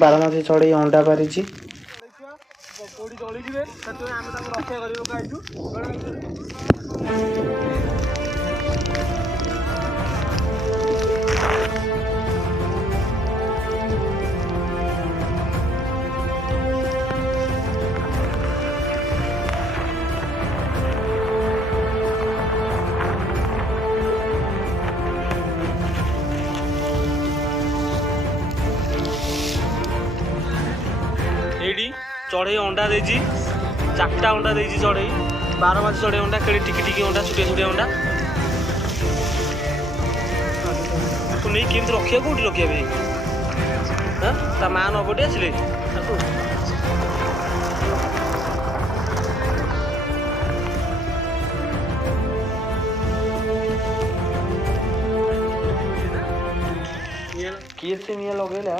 बारमासी चढ़ई अंडा पारी चढ़ई अंडा दे चार्टा अंडा दे चढ़ई 12 मास चढ़ई अंडा खेली टिकी टिकी अंडा छुटिया छुटिया अंडा तू नहीं केमती रखिए कौटी रखिए ता माँ न बटे आसिले किए से निया लगेला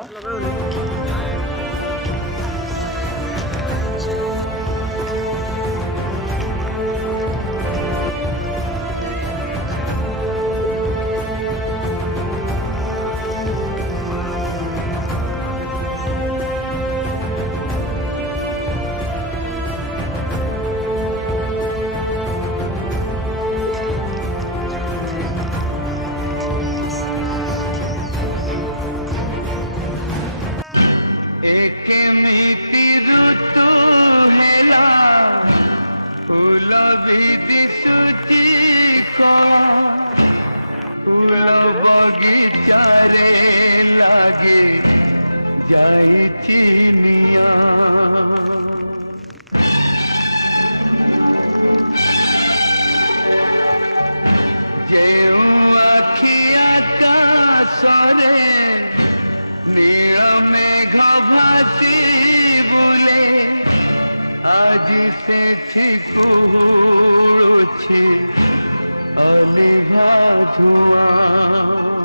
एक मिति ऋतु हेला फूल भी दिशुची कला फूल बगीचारे लागे जाई चिनिया जेऊ आखि आकाशरे नील मेघ भासी बुले आज से ठिकुछि अलिभा धुआं